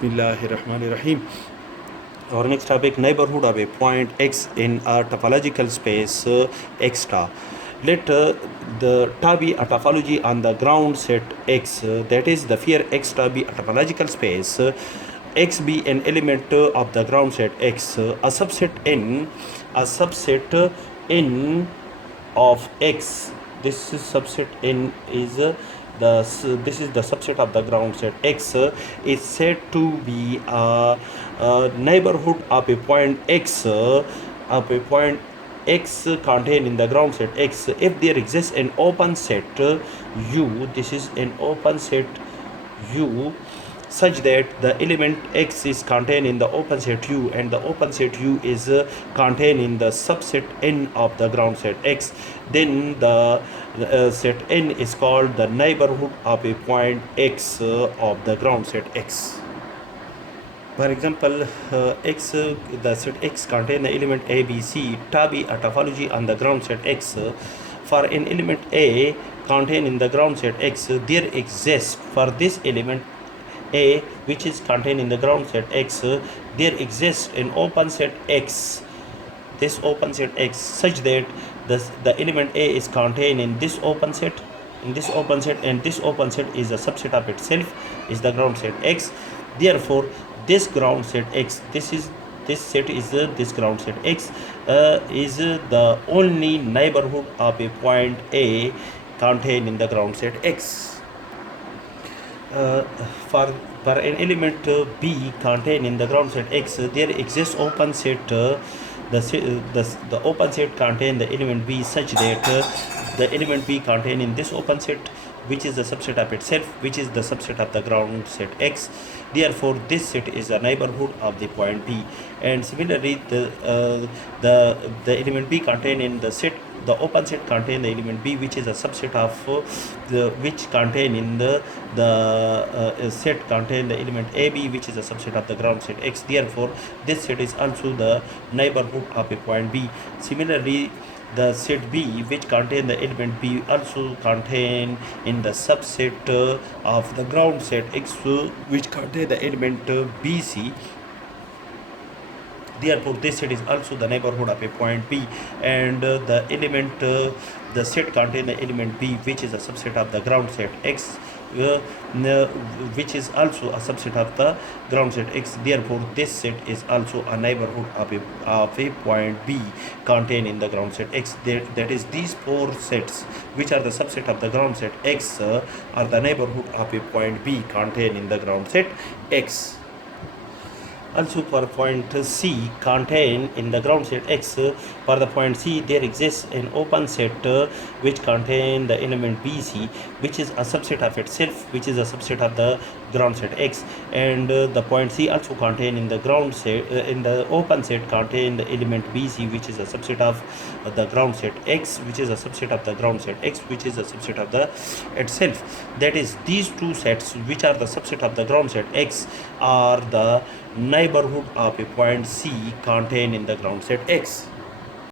Bismillahirrahmanirrahim. Our next topic, neighborhood of a point x in a topological space x star. Let the ta be a topology on the ground set x, that is the sphere x star be a topological space, x be an element of the ground set x, a subset n of x. This is subset n is this is the subset of the ground set x, is said to be a neighborhood of a point x, contained in the ground set x if there exists an open set u. This is an open set u such that the element x is contained in the open set u, and the open set u is contained in the subset n of the ground set x. Then the set n is called the neighborhood of a point x of the ground set x. For example, the set x contains the element a, b, c. Ta be a topology on the ground set x. For an element a contained in the ground set x, there exists for this element a which is contained in the ground set x, there exists an open set x, this open set x, such that the element a is contained in this open set, and this open set is a subset of itself, is the ground set x. Therefore this ground set x, this set is this ground set x is the only neighborhood of a point a contained in the ground set x. For an element b contained in the ground set x, there exists open set, the open set contain the element b such that the element b contained in this open set, which is the subset of itself, which is the subset of the ground set x. Therefore this set is a neighborhood of the point b. And similarly the element b contained in the set, the open set contain the element b which is a subset of which contain in the set contain the element ab which is a subset of the ground set x. Therefore this set is also the neighborhood of a point b. Similarly the set b which contain the element b also contain in the subset of the ground set x which contain the element bc. Therefore this set is also the neighborhood of a point b, and the element the set contain the element b which is a subset of the ground set x, which is also a subset of the ground set x. Therefore this set is also a neighborhood of a point b contained in the ground set x. That is, these four sets which are the subset of the ground set x are the neighborhood of a point b contained in the ground set x. Also for point C contained in the ground set x, for the point C there exists an open set which contain the element bc which is a subset of itself, which is a subset of the ground set x. And the point C also contain in the ground set in the open set contain the element bc which is a subset of the ground set x, which is a subset of the ground set x, which is a subset of the itself. That is, these two sets which are the subset of the ground set x are the neighborhood of a point C contained in the ground set x.